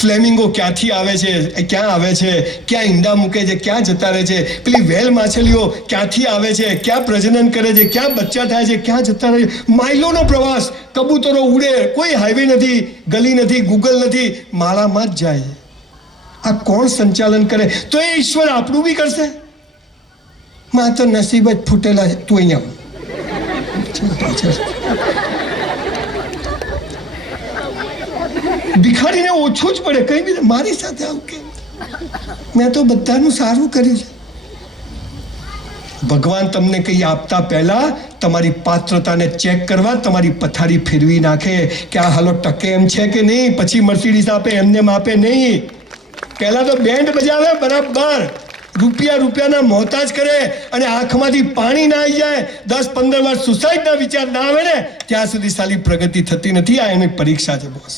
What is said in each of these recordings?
Flamingo ક્યાંથી આવે છે, ક્યાં આવે છે, ક્યાં ઈંડા મૂકે છે, ક્યાં જતા રહે છે, પેલી વેલ માછલીઓ ક્યાંથી આવે છે, ક્યાં પ્રજનન કરે છે, ક્યાં બચ્ચા થાય છે, ક્યાં જતા રહે છે, માઇલોનો પ્રવાસ, કબૂતરો ઉડે, કોઈ હાઈવે નથી, ગલી નથી, ગૂગલ નથી, માળામાં જ જાય. આ કોણ સંચાલન કરે? તો એ ઈશ્વર આપણું બી કરશે? માં તો નસીબ જ ફૂટેલા છે. તું અહીંયા ભિખારીને ઓછું જ પડે, કઈ બી મારી સાથે આવું કેમ? મેં તો બધાનું સારું કર્યું છે. ભગવાન તમને કંઈ આપતા પહેલા તમારી પાત્રતાને ચેક કરવા તમારી પથારી ફેરવી નાખે કે આ હાલો ટકે એમ છે કે નહીં. પછી મર્સિડીઝ આપે, એમને આપે નહીં. પહેલા તો બેન્ડ બજાવે બરાબર, રૂપિયાના મોહતાજ કરે, અને આંખમાંથી પાણી ના આવી જાય, 10-15 વાર સુસાઇડના વિચાર ના આવે ને ત્યાં સુધી સાલી પ્રગતિ થતી નથી. આ એની પરીક્ષા છે બોસ.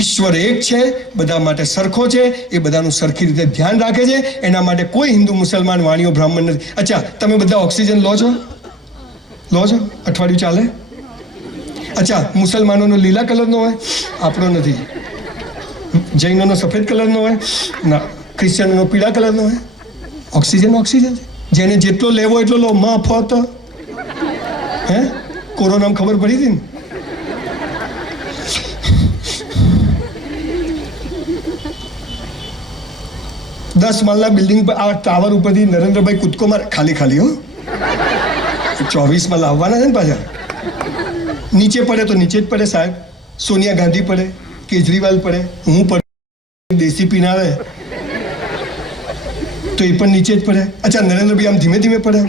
ઈશ્વર એક છે, બધા માટે સરખો છે, એ બધાનું સરખી રીતે ધ્યાન રાખે છે. એના માટે કોઈ હિન્દુ, મુસલમાન, વાણીઓ, બ્રાહ્મણ નથી. અચ્છા, તમે બધા ઓક્સિજન લો છો? અઠવાડિયું ચાલે? અચ્છા, મુસલમાનોનો લીલા કલરનો હોય, આપણો નથી. જૈનોનો સફેદ કલરનો હોય ના, ક્રિશ્ચિયનોનો પીળા કલરનો હોય. ઓક્સિજન છે. જેને જેટલો લેવો એટલો લો. મફત. હે, કોરોનામાં ખબર પડી હતી ને? દસ માળના બિલ્ડિંગ પર, આ ટાવર ઉપરથી નરેન્દ્રભાઈ કૂદકો મારે. ખાલી હો, 24 માળ આવવાના છે ને પાછા. નીચે પડે તો નીચે જ પડે સાહેબ. સોનિયા ગાંધી પડે, કેજરીવાલ પડે, હું પડે, દેશી પીનારે તો એ પણ નીચે જ પડે. અચ્છા, નરેન્દ્રભાઈ આમ ધીમે ધીમે પડે.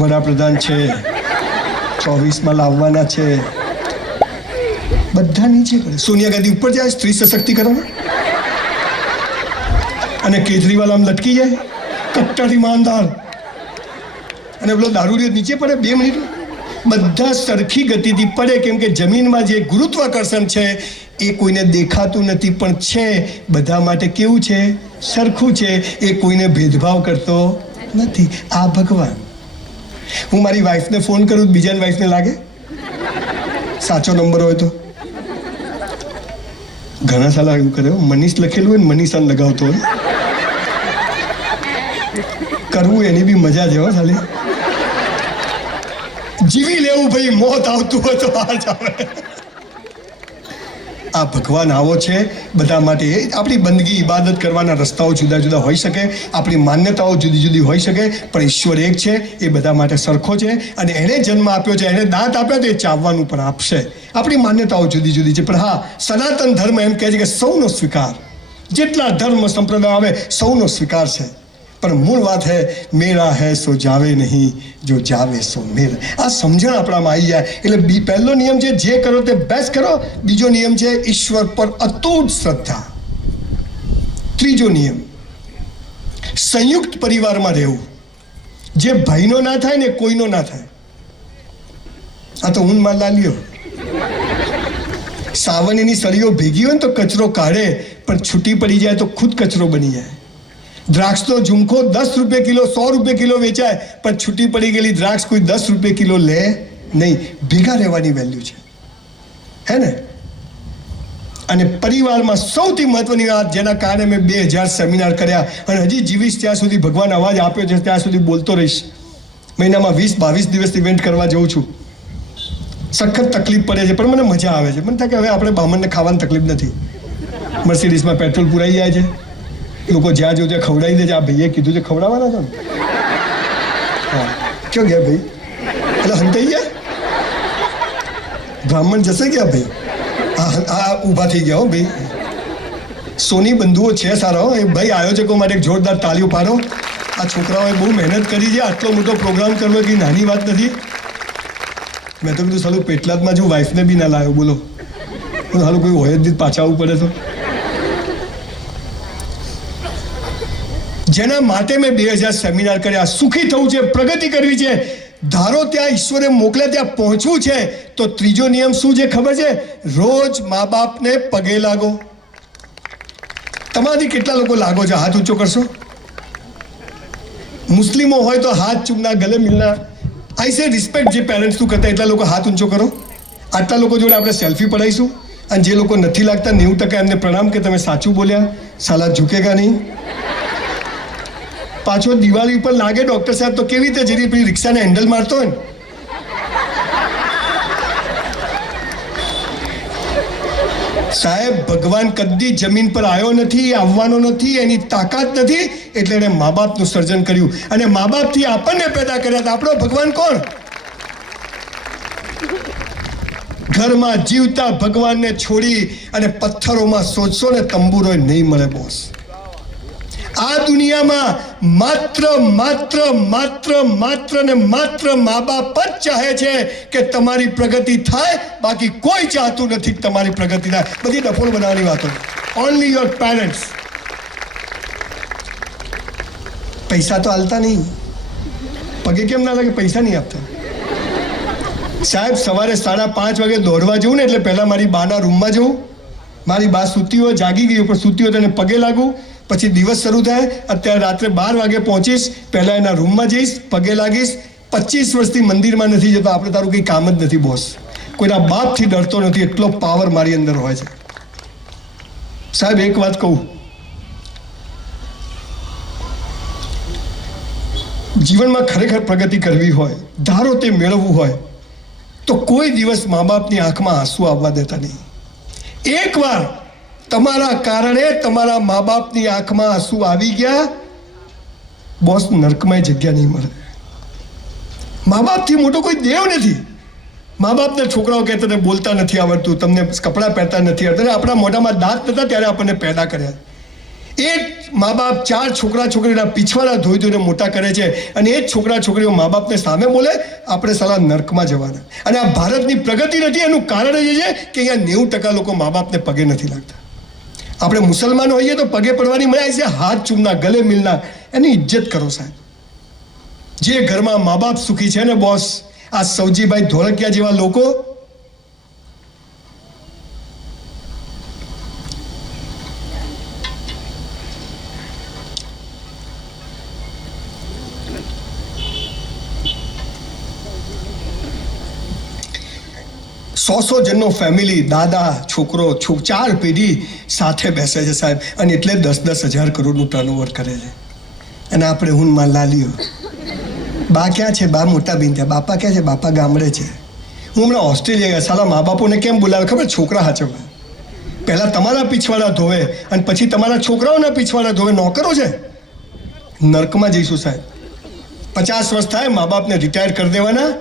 વડાપ્રધાન છે, 24 માળ આવવાના છે, બધા નીચે પડે. સોનિયા ગાંધી ઉપર જાય, સ્ત્રી સશક્તિકરણ, અને કેજરીવાલ આમ લટકી જાય, કટ્ટર ઈમાનદાર, અને પેલો દારૂડિયો નીચે પડે 2 મિનિટ. બધા સરખી ગતિથી પડે, કેમ કે જમીનમાં જે ગુરુત્વાકર્ષણ છે એ કોઈને દેખાતું નથી, પણ છે બધા માટે કેવું છે? સરખું છે. એ કોઈને ભેદભાવ કરતો નથી. આ ભગવાન. હું મારી વાઈફને ફોન કરું, બીજાની વાઈફને લાગે? સાચો નંબર હોય તો ઘણા સાલા એવું કરે. મનીષ લખેલું હોય ને, મનીષાને લગાવતો હોય. કરવું એની બી મજા છે હો સાલી. જીવી લેવું ભાઈ, મોત આવતું હોય તો બહાર જાવે. આ ભગવાન આવો છે બધા માટે. આપણી બંદગી, ઇબાદત કરવાના રસ્તાઓ જુદા જુદા હોઈ શકે, આપણી માન્યતાઓ જુદી જુદી હોઈ શકે, પણ ઈશ્વર એક છે, એ બધા માટે સરખો છે. અને એણે જન્મ આપ્યો છે, એણે દાંત આપ્યા તો એ ચાવવાનું પણ આપશે. આપણી માન્યતાઓ જુદી જુદી છે, પણ હા, સનાતન ધર્મ એમ કહે છે કે સૌનો સ્વીકાર. જેટલા ધર્મ સંપ્રદાય આવે સૌનો સ્વીકાર છે, પણ મૂળ વાત હે મેરા હૈ સો જાવે નહીં, જો જાવે સો મેરા. આ સમજણ આપણામાં આવી જાય એટલે પહેલો નિયમ છે જે કરો તે બેસ્ટ કરો. બીજો નિયમ છે ઈશ્વર પર અતૂટ શ્રદ્ધા. ત્રીજો નિયમ સંયુક્ત પરિવારમાં રહેવું. જે ભાઈનો ના થાય ને કોઈનો ના થાય. આ તો ઊન માં લાલ્યો. સાવનીની સળીઓ ભેગી હોય ને તો કચરો કાઢે, પણ છૂટી પડી જાય તો ખુદ કચરો બની જાય. દ્રાક્ષનો ઝુમખો 10 રૂપિયા કિલો, 100 રૂપિયા કિલો વેચાય, પણ છૂટી પડી ગયેલી દ્રાક્ષ કોઈ 10 રૂપિયા કિલો લે નહીં. ભેગા રહેવાની વેલ્યુ છે, હે ને? અને પરિવારમાં સૌથી મહત્વની વાત, જેના કારણે મેં 2000 સેમિનાર કર્યા, અને હજી જીવીશ ત્યાં સુધી, ભગવાન અવાજ આપ્યો છે ત્યાં સુધી બોલતો રહીશ. મહિનામાં 20-22 દિવસ ઇવેન્ટ કરવા જઉં છું. સખત તકલીફ પડે છે, પણ મને મજા આવે છે. મને થાય કે હવે આપણે બામણને ખાવાની તકલીફ નથી. મર્સિડીઝમાં પેટ્રોલ પુરાઈ જાય છે, લોકો જ્યાં જો ત્યાં ખવડાવી દે છે. આ ભાઈએ કીધું છે ખવડાવવાના છો ને? હા, ક્યાં ગયા ભાઈ? એટલે હંતાઈ ગયા? બ્રાહ્મણ જશે ગયા ભાઈ? આ ઊભા થઈ ગયા હો ભાઈ. સોની બંધુઓ છે સારા હો. એ ભાઈ આયોજકો માટે એક જોરદાર તાળીઓ પાડો. આ છોકરાઓએ બહુ મહેનત કરી છે. આટલો મોટો પ્રોગ્રામ કરવો એ નાની વાત નથી. મેં તો કીધું સાલું પેટલાદમાં જો વાઈફને બી ના લાવ્યો, બોલો. સાલું કોઈ હોય જ પાછા આવવું પડે તો. જેના માટે મેં 2000 સેમિનાર કર્યા. સુખી થવું છે, પ્રગતિ કરવી છે, ધારો ત્યાં ઈશ્વરે મોકલે ત્યાં પહોંચવું છે, તો ત્રીજો નિયમ શું છે ખબર છે? રોજ મા બાપને પગે લાગો. તમારાથી કેટલા લોકો લાગો છો? હાથ ઊંચો કરશો. મુસ્લિમો હોય તો હાથ ચૂમના, ગલે મિલના. આઈ સે રિસ્પેક્ટ જે પેરેન્ટ્સ તું કરતા, એટલા લોકો હાથ ઊંચો કરો. આટલા લોકો જોડે આપણે સેલ્ફી પડાવીશું અને જે લોકો નથી લાગતા 90% એમને પ્રણામ કે તમે સાચું બોલ્યા, સાલા ઝૂકેગા નહીં. પાછો દિવાળી ઉપર લાગે ડૉક્ટર સાહેબ તો કેવી રીતે જેથી પેલી રિક્ષાને હેન્ડલ મારતો હોય ને. સાહેબ ભગવાન કદી જમીન પર આવ્યો નથી, આવવાનો નથી, એની તાકાત નથી, એટલે એણે મા બાપનું સર્જન કર્યું અને મા બાપથી આપણને પેદા કર્યા હતા. આપણો ભગવાન કોણ? ઘરમાં જીવતા ભગવાનને છોડી અને પથ્થરોમાં શોધશો ને તંબુરો નહીં મળે બોસ. આ દુનિયામાં માત્ર માત્ર માત્ર માત્ર ને માત્ર મા બાપ જ ચાહે છે કે તમારી પ્રગતિ થાય, બાકી કોઈ ચાહતું નથી કે તમારી પ્રગતિ થાય. બધી ડફોળ બનાવવાની વાતો. Only your parents. પૈસા તો હાલતા નહીં. પગે કેમ ના લાગે? પૈસા નહીં આપતા. સાહેબ સવારે 5:30 વાગે દોડવા જવું ને એટલે પહેલા મારી બાના રૂમમાં જવું. મારી બા સૂતી હોય, જાગી ગઈ પણ સૂતી હોય તો એને પગે લાગું. પછી દિવસ શરૂ થાય. અત્યારે રાત્રે 12 વાગે પહોંચીશ, પહેલા એના રૂમમાં જઈશ, પગે લાગીશ. 25 વર્ષથી મંદિરમાં નથી જતો. આપણે તારું કંઈ કામ જ નથી બોસ. કોઈના બાપથી ડરતો નથી, એટલો પાવર મારી અંદર હોય છે. સાહેબ એક વાત કહું, જીવનમાં ખરેખર પ્રગતિ કરવી હોય, ધારો તે મેળવવું હોય તો કોઈ દિવસ મા બાપની આંખમાં આંસુ આવવા દેતા નહીં. એકવાર તમારા કારણે તમારા મા બાપની આંખમાં આંસુ આવી ગયા, બોસ નરકમાં જગ્યા નહીં મળે. મા બાપથી મોટો કોઈ દેવ નથી. મા બાપને છોકરાઓ કહેતા તને બોલતા નથી આવડતું, તમને કપડાં પહેરતા નથી આવડતા. આપણા મોઢામાં દાંત નતા ત્યારે આપણને પેદા કર્યા. એક મા બાપ 4 છોકરા છોકરીના પીછવાડા ધોઈ ધોઈને મોટા કરે છે અને એ જ છોકરા છોકરીઓ મા બાપને સામે બોલે, આપણે સાલા નર્કમાં જવાના. અને આ ભારતની પ્રગતિ નથી, એનું કારણ એ છે કે અહીંયા 90% લોકો મા બાપને પગે નથી લાગતા. આપણે મુસલમાનો હોઈએ તો પગે પડવાની મજા છે, હાથ ચૂમના, ગલે મિલના. એની ઇજ્જત કરો સાહેબ. જે ઘરમાં મા બાપ સુખી છે ને બોસ, આ સૌજીભાઈ ધોળકિયા જેવા લોકો સો જણનો ફેમિલી, દાદા છોકરો 4 પેઢી સાથે બેસે છે સાહેબ, અને એટલે 10,000 કરોડનું ટર્નઓવર કરે છે. અને આપણે હુનમાં લાલીઓ. બા ક્યાં છે? બા મોટા બેન ત્યાં. બાપા ક્યાં છે? બાપા ગામડે છે. હું હમણાં ઓસ્ટ્રેલિયા ગયા. સાલા મા બાપોને કેમ બોલાવે ખબર? છોકરા હાચવવા. પહેલાં તમારા પીછવાડા ધોવે અને પછી તમારા છોકરાઓના પીછવાડા ધોવે. નોકરો છે. નર્કમાં જઈશું સાહેબ. 50 વર્ષ થાય મા બાપને રિટાયર કરી દેવાના.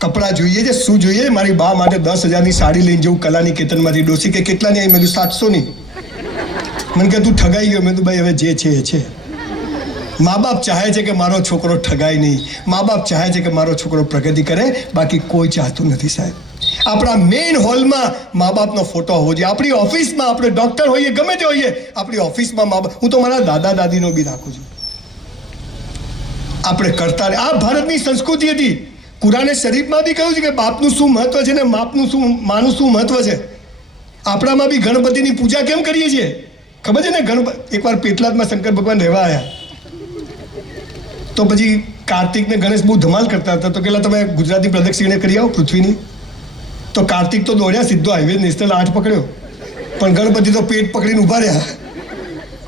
કપડાં જોઈએ છે, શું જોઈએ? મારી બા માટે 10,000ની સાડી લઈને જવું કલાની કેતનમાંથી. ડોસી કે કેટલાની આવી? મેં કીધું 700ની. મને કે તું ઠગાઈ ગયો. મેં કીધું ભાઈ હવે જે છે એ છે. મા બાપ ચાહે છે કે મારો છોકરો ઠગાય નહીં. મા બાપ ચાહે છે કે મારો છોકરો પ્રગતિ કરે, બાકી કોઈ ચાહતું નથી સાહેબ. આપણા મેઇન હોલમાં મા બાપનો ફોટો હોવો જોઈએ. આપણી ઓફિસમાં, આપણે ડૉક્ટર હોઈએ, ગમે તે હોઈએ, આપણી ઓફિસમાં મા બાપ. હું તો મારા દાદા દાદીનો બી રાખું છું. આપણે કરતા આ ભારતની સંસ્કૃતિ હતી. કુરાને શરીફમાં બી કહ્યું છે કે બાપનું શું મહત્વ છે ને માનું શું મહત્વ છે. આપણામાં બી ગણપતિની પૂજા કેમ કરીએ છીએ ખબર છે ને? એકવાર પેટલાદમાં શંકર ભગવાન રહેવા આવ્યા તો પછી કાર્તિક ને ગણેશ બહુ ધમાલ કરતા હતા. તો કેટલા તમે ગુજરાતી પ્રદક્ષિણે કરી આવો પૃથ્વીની. તો કાર્તિક તો દોડ્યા સીધો હાઈવે નેશનલ 8 પકડ્યો, પણ ગણપતિ તો પેટ પકડીને ઊભા રહ્યા.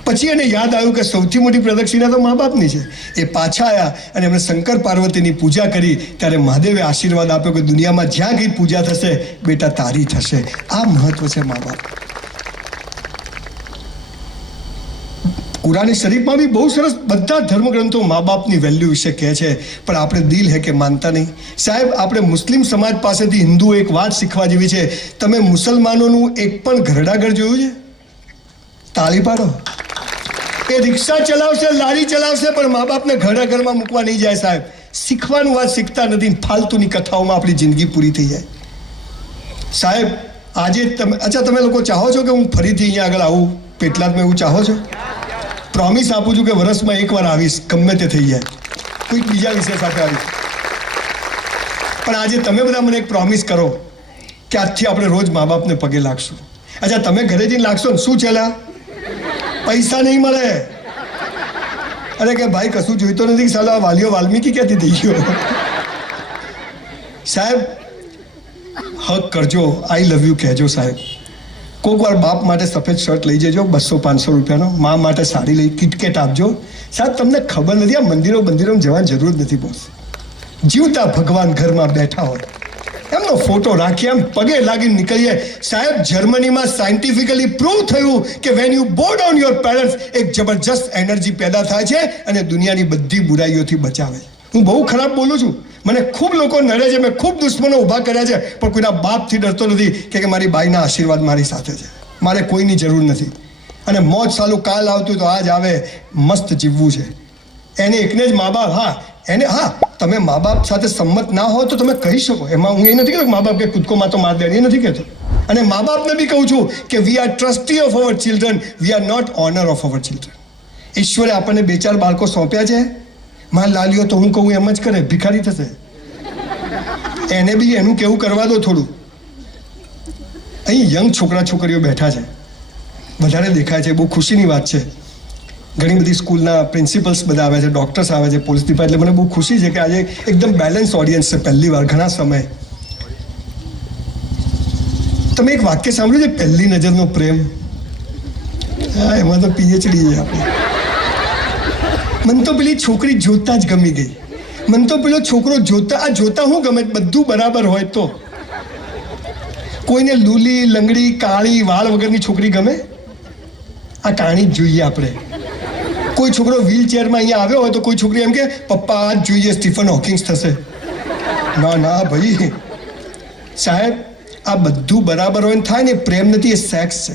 પછી એને યાદ આવ્યું કે સૌથી મોટી પ્રદક્ષિણા તો મા બાપની છે. એ પાછા આવ્યા અને એમણે શંકર પાર્વતીની પૂજા કરી. ત્યારે મહાદેવે આશીર્વાદ આપ્યો કે દુનિયામાં જ્યાં કંઈ પૂજા થશે બેટા તારી થશે. આ મહત્વ છે મા બાપ. કુરાન શરીફમાં બી બહુ સરસ બધા ધર્મગ્રંથો મા બાપની વેલ્યુ વિશે કહે છે, પણ આપણે દિલ હે કે માનતા નહીં સાહેબ. આપણે મુસ્લિમ સમાજ પાસેથી હિન્દુઓ એક વાત શીખવા જેવી છે. તમે મુસલમાનોનું એક પણ ઘરડાઘર જોયું છે? તાળી પાડો. એ રિક્ષા ચલાવશે, લારી ચલાવશે, પણ મા બાપને ઘરના ઘરમાં મૂકવા નહીં જાય સાહેબ. શીખવાનું વાત શીખતા નથી. ફાલતુની કથાઓમાં આપણી જિંદગી પૂરી થઈ જાય સાહેબ. આજે તમે લોકો ચાહો છો કે હું ફરીથી અહીંયા આગળ આવું પેટલાદમાં? એવું ચાહો છો? પ્રોમિસ આપું છું કે વર્ષમાં એકવાર આવીશ, ગમે તે થઈ જાય. કોઈક બીજા વિષય સાથે આવીશ. પણ આજે તમે બધા મને એક પ્રોમિસ કરો કે આજથી આપણે રોજ મા બાપને પગે લાગશું. તમે ઘરે જઈને લાગશો ને શું ચાલ્યા? પૈસા નહીં મળે. અરે કે ભાઈ કશું જોઈતો નથી, સાલા વાલીઓ વાલ્મીકી ક્યાંથી થઈ ગયો સાહેબ. હક કરજો, આઈ લવ યુ કહેજો સાહેબ. કોઈક વાર બાપ માટે સફેદ શર્ટ લઈ જજો 200-500 રૂપિયાનો, મા માટે સાડી લઈ કિટકેટ આપજો. સાહેબ તમને ખબર નથી આ મંદિરોમાં જવાની જરૂર જ નથી બોસ. જીવતા ભગવાન ઘરમાં બેઠા હોય એમનો ફોટો રાખીએ, એમ પગે લાગીને નીકળીએ. સાહેબ જર્મનીમાં સાયન્ટિફિકલી પ્રૂવ થયું કે વેન યુ બો ડાઉન યોર પેરેન્ટ્સ એક જબરજસ્ત એનર્જી પેદા થાય છે અને દુનિયાની બધી બુરાઈઓથી બચાવે. હું બહુ ખરાબ બોલું છું, મને ખૂબ લોકો નડે છે, મેં ખૂબ દુશ્મનો ઊભા કર્યા છે, પણ કોઈના બાપથી ડરતો નથી કે મારી બાઈના આશીર્વાદ મારી સાથે છે, મારે કોઈની જરૂર નથી. અને મોજ સાલું કાલ આવતું તો આજ આવે, મસ્ત જીવવું છે. એને એકને જ મા બાપ, તમે મા બાપ સાથે સંમત ના હો તો તમે કહી શકો, એમાં હું એ નથી કહેતો મા બાપ કે કૂદકો માં તો માર દે, એ નથી કહેતો. અને મા બાપને બી કહું છું કે we are trustee of our children, we are not owner of our children. ઈશ્વરે આપણને 2-4 બાળકો સોંપ્યા છે, માર લાલ્યો તો હું કહું એમ જ કરે, ભિખારી થશે. એને બી એનું કેવું કરવા દો થોડું. અહીં યંગ છોકરા છોકરીઓ બેઠા છે, વધારે દેખાય છે, બહુ ખુશીની વાત છે. ઘણી બધી સ્કૂલના પ્રિન્સિપલ્સ બધા આવે છે, ડૉક્ટર્સ આવે છે, પોલીસ ડિપાર્ટમેન્ટ, એટલે મને બહુ ખુશી છે કે આજે એકદમ બેલેન્સ ઓડિયન્સ છે પહેલી વાર ઘણા સમય. તમે એક વાક્ય સાંભળ્યું છે, પહેલી નજરનો પ્રેમ? હા, એમાં તો પીએચડી છે આપણે. મને તો પેલી છોકરી જોતા જ ગમી ગઈ, મને તો પેલો છોકરો જોતા હું ગમે, બધું બરાબર હોય તો. કોઈને લૂલી લંગડી કાળી વાળ વગરની છોકરી ગમે? આ કાણી જ જોઈએ આપણે. કોઈ છોકરો વ્હીલચેરમાં અહીંયા આવ્યો હોય તો કોઈ છોકરી એમ કે પપ્પા આ જ જોઈએ, સ્ટીફન હોકિંગ્સ થશે. ના ભાઈ સાહેબ, આ બધું બરાબર હોય થાય ને, પ્રેમ નથી, એ સેક્સ છે.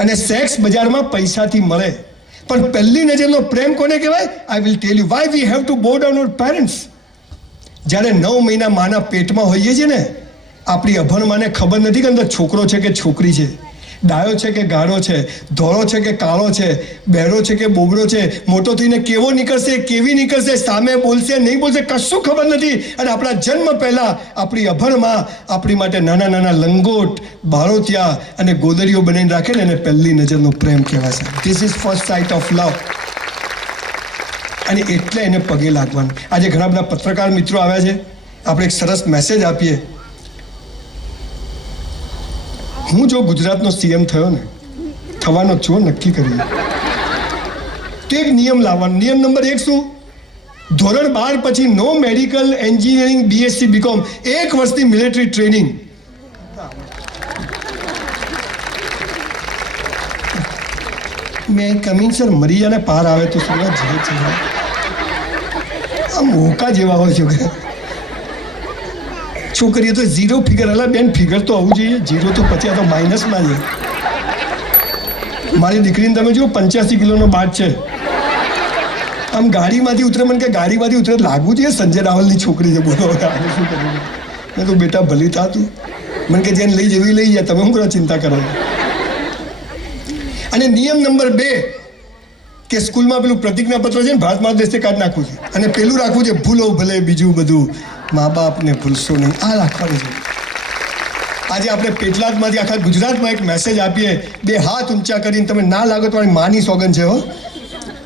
અને સેક્સ બજારમાં પૈસાથી મળે, પણ પહેલી નજરનો પ્રેમ કોને કહેવાય? I will tell you why we have to બો ડાઉન અવર પેરેન્ટ્સ. જ્યારે 9 મહિના માના પેટમાં હોઈએ છીએ ને, આપણી અભણ માને ખબર નથી કે અંદર છોકરો છે કે છોકરી છે, ડાયો છે કે ગાળો છે, ધોળો છે કે કાળો છે, બહેરો છે કે બોબડો છે, મોટો થઈને કેવો નીકળશે, કેવી નીકળશે, સામે બોલશે નહીં બોલશે, કશું ખબર નથી. અને આપણા જન્મ પહેલા આપણી અભણમાં આપણી માટે નાના નાના લંગોટ, બાળોતિયા અને ગોદડીઓ બનાવીને રાખે ને, એને પહેલી નજરનો પ્રેમ કહેવાય છે. This is first site of લવ. અને એટલે એને પગે લાગવાનું. આજે ઘણા બધા પત્રકાર મિત્રો આવ્યા છે, આપણે એક સરસ મેસેજ આપીએ. હું જો ગુજરાતનો સીએમ થયો ને, થવાનો છો નક્કી કર્યું, તો એક નિયમ લાવવાનો. નિયમ નંબર 1 શું? ધોરણ 12 પછી નો મેડિકલ, એન્જિનિયરિંગ, બીએસસી, બીકોમ, 1 વર્ષની મિલિટરી ટ્રેનિંગ. મેં કમિંગ સર, મરીયાને પાર આવે તો શું જે છે આ મોકા જેવા હોય છે. છોકરીઓ તો 0 ફિગર, અલા બેન ફિગર તો આવવું જોઈએ, 0 તો પછી આ તો માઇનસમાં છે. મારી દીકરીને તમે જુઓ 85 કિલોનો બાટ છે, આમ ગાડીમાંથી ઉતરે, મને કે ગાડીમાંથી ઉતરે લાગવું જોઈએ સંજય રાવલની છોકરી છે. બોલો શું કરું? મેં તો બેટા ભલી થાતું, મને કે જેને લઈ જવી લઈ જાય, તમે શું કરો ચિંતા કરો. અને નિયમ નંબર 2 કે સ્કૂલમાં પેલું પ્રતિજ્ઞાપત્ર છે ને, ભારત મારો દેશ કાઢ નાખવું છે, અને પેલું રાખવું છે, ભૂલો ભલે બીજું બધું, મા બાપને ભૂલશો નહીં. આ રાખવાનું છે. આજે આપણે પેટલાદમાંથી આખા ગુજરાતમાં એક મેસેજ આપીએ, 2 હાથ ઊંચા કરીને, તમે ના લાગો તો મારી માની સોગન છે હો,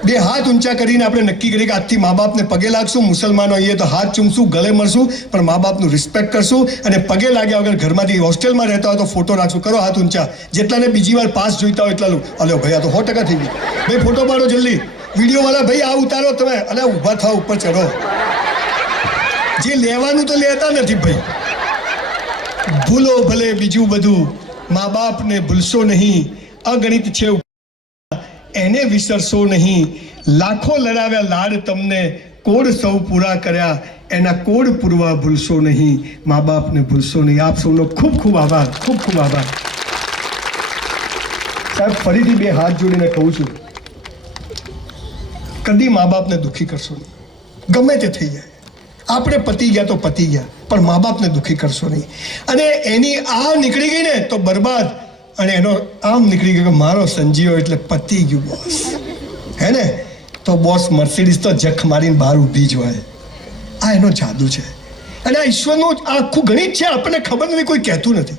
2 હાથ ઊંચા કરીને આપણે નક્કી કરીએ કે આજથી મા બાપને પગે લાગશું. મુસલમાનો આવીએ તો હાથ ચૂમશું, ગળે મળશું, પણ મા બાપનું રિસ્પેક્ટ કરશું. અને પગે લાગ્યા વગર ઘરમાંથી હોસ્ટેલમાં રહેતા હોય તો ફોટો રાખશું. કરો હાથ ઊંચા, જેટલાને બીજી વાર પાસ જોઈતા હોય એટલા. અલ્યો ભાઈ, આ તો 100% થઈ ગયું. ભાઈ ફોટો પાડો જલ્દી, વિડીયો વાળા ભાઈ આ ઉતારો તમે. અલે ઊભા થાવ, ઉપર ચડો. જે લેવાનું તો લેતા નથી ભાઈ. ભૂલો ભલે બીજું બધું, મા બાપને ભૂલશો નહીં. અગણિત છે એને વિસરશો નહીં. લાખો લડાવ્યા લાડ તમને, કોડ સૌ પૂરા કર્યા, એના કોડ પૂરવા ભૂલશો નહીં. મા બાપને ભૂલશો નહીં. આપ સૌનો ખૂબ ખૂબ આભાર, ખૂબ ખૂબ આભાર. સાહેબ ફરીથી 2 હાથ જોડીને કહું છું, કદી મા બાપને દુઃખી કરશો નહીં. ગમે તે થઈ જાય, આપણે પતી ગયા તો પતી ગયા, પણ મા બાપને દુઃખી કરશો નહીં. અને એની આ નીકળી ગઈ ને તો બરબાદ, અને એનો આમ નીકળી ગયો કે મારો સંજીવ એટલે પતી ગયું બોસ, હે ને? તો બોસ મર્સિડીઝ તો જખ મારીને બહાર ઊભી જ હોય. આ એનો જાદુ છે. અને આ ઈશ્વરનું આખું ગણિત છે, આપણને ખબર નથી, કોઈ કહેતું નથી.